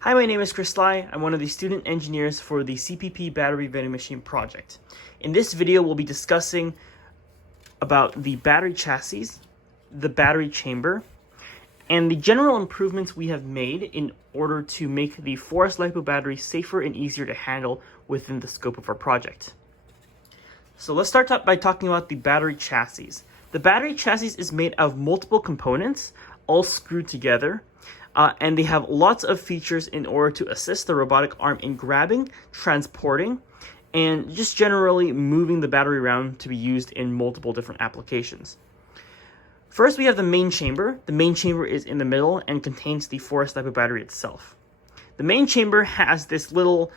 Hi, my name is Chris Lai. I'm one of the student engineers for the CPP battery vending machine project. In this video, we'll be discussing about the battery chassis, the battery chamber, and the general improvements we have made in order to make the Forest LiPo battery safer and easier to handle within the scope of our project. So let's start by talking about the battery chassis. The battery chassis is made of multiple components, all screwed together, and they have lots of features in order to assist the robotic arm in grabbing, transporting, and just generally moving the battery around to be used in multiple different applications. First, we have the main chamber. The main chamber is in the middle and contains the Forest LiPo battery itself. The main chamber has this little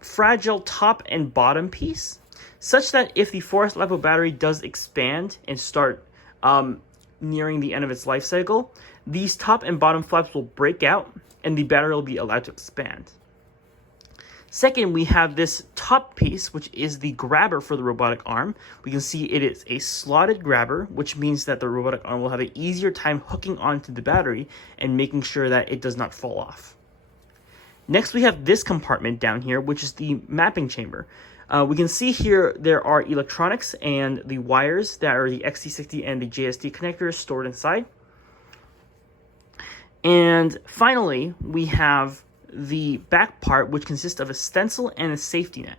fragile top and bottom piece, such that if the Forest LiPo battery does expand and start nearing the end of its life cycle, these top and bottom flaps will break out and the battery will be allowed to expand. Second, we have this top piece, which is the grabber for the robotic arm. We can see it is a slotted grabber, which means that the robotic arm will have an easier time hooking onto the battery and making sure that it does not fall off. Next, we have this compartment down here, which is the mapping chamber. We can see here there are electronics and the wires that are the XT60 and the JST connectors stored inside. And finally, we have the back part, which consists of a stencil and a safety net.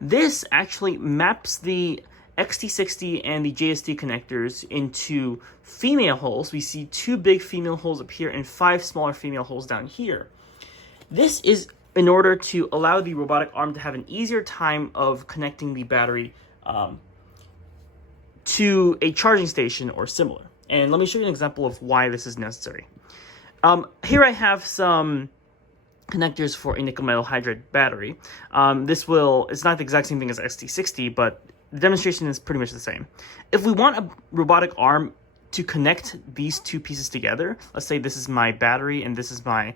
This actually maps the XT60 and the JST connectors into female holes. We see 2 big female holes up here and 5 smaller female holes down here. This is in order to allow the robotic arm to have an easier time of connecting the battery to a charging station or similar. And let me show you an example of why this is necessary. Here I have some connectors for a nickel metal hydride battery. It's not the exact same thing as XT60, but the demonstration is pretty much the same. If we want a robotic arm to connect these 2 pieces together, let's say this is my battery and this is my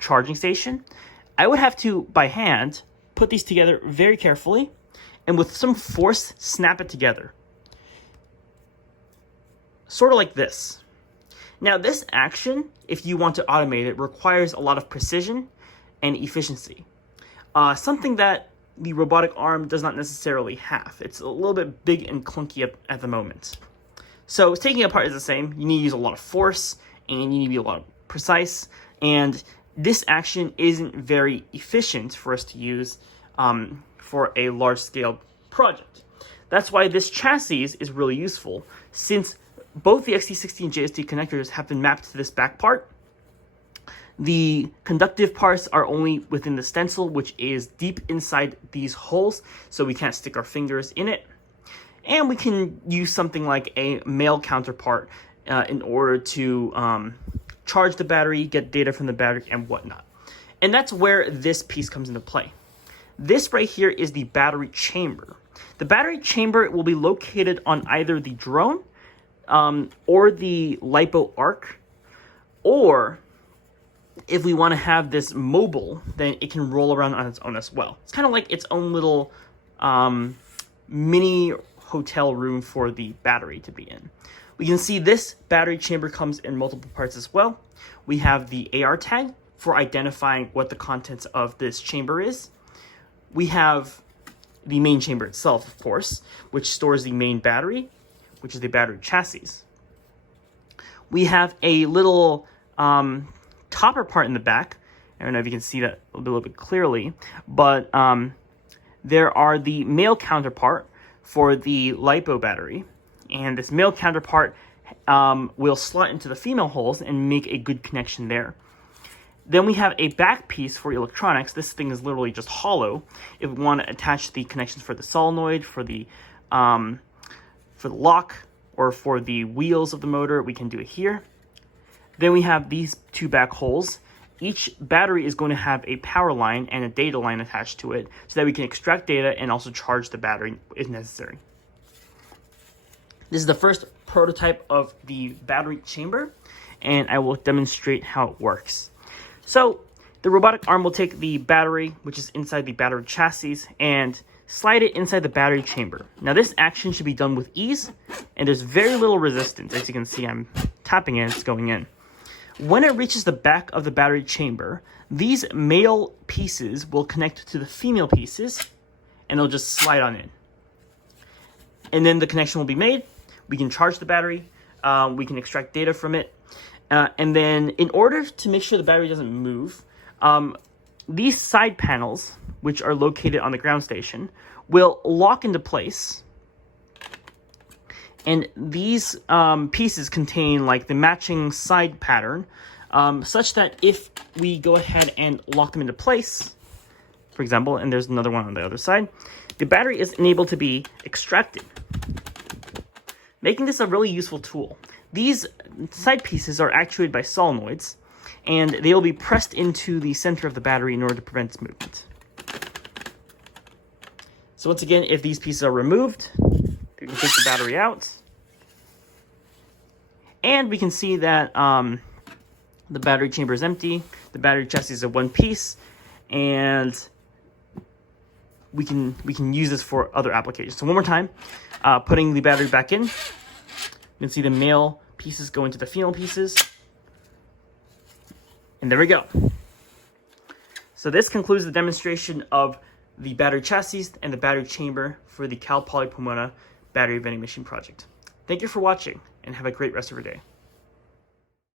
charging station, I would have to, by hand, put these together very carefully and with some force snap it together. Sort of like this. Now, this action, if you want to automate it, requires a lot of precision and efficiency. Something that the robotic arm does not necessarily have. It's a little bit big and clunky at the moment. So taking it apart is the same. You need to use a lot of force and you need to be a lot precise. And this action isn't very efficient for us to use for a large-scale project. That's why this chassis is really useful, since both the XT60 and JST connectors have been mapped to this back part. The conductive parts are only within the stencil, which is deep inside these holes, so we can't stick our fingers in it. And we can use something like a male counterpart in order to charge the battery, get data from the battery, and whatnot. And that's where this piece comes into play. This right here is the battery chamber. The battery chamber will be located on either the drone or the LiPo arc, or if we want to have this mobile, then it can roll around on its own as well. It's kind of like its own little mini hotel room for the battery to be in. We can see this battery chamber comes in multiple parts as well. We have the AR tag for identifying what the contents of this chamber is. We have the main chamber itself, of course, which stores the main battery, which is the battery chassis. We have a little topper part in the back. I don't know if you can see that a little bit clearly, but there are the male counterpart for the LiPo battery. And this male counterpart will slot into the female holes and make a good connection there. Then we have a back piece for electronics. This thing is literally just hollow. If we want to attach the connections for the solenoid, for the lock, or for the wheels of the motor, we can do it here. Then we have these 2 back holes. Each battery is going to have a power line and a data line attached to it so that we can extract data and also charge the battery if necessary. This is the first prototype of the battery chamber, and I will demonstrate how it works. So the robotic arm will take the battery, which is inside the battery chassis, and slide it inside the battery chamber. Now this action should be done with ease, and there's very little resistance. As you can see, I'm tapping it, it's going in. When it reaches the back of the battery chamber, these male pieces will connect to the female pieces, and they'll just slide on in. And then the connection will be made. We can charge the battery. We can extract data from it. And then in order to make sure the battery doesn't move, these side panels, which are located on the ground station, will lock into place. And these pieces contain like the matching side pattern, such that if we go ahead and lock them into place, for example, and there's another one on the other side, the battery is enabled to be extracted, making this a really useful tool. These side pieces are actuated by solenoids, and they will be pressed into the center of the battery in order to prevent its movement. So once again, if these pieces are removed, we can take the battery out, and we can see that the battery chamber is empty, the battery chassis is a one piece, and we can use this for other applications. So one more time, putting the battery back in, you can see the male pieces go into the female pieces, and there we go. So this concludes the demonstration of the battery chassis and the battery chamber for the Cal Poly Pomona battery vending machine project. Thank you for watching, and have a great rest of your day.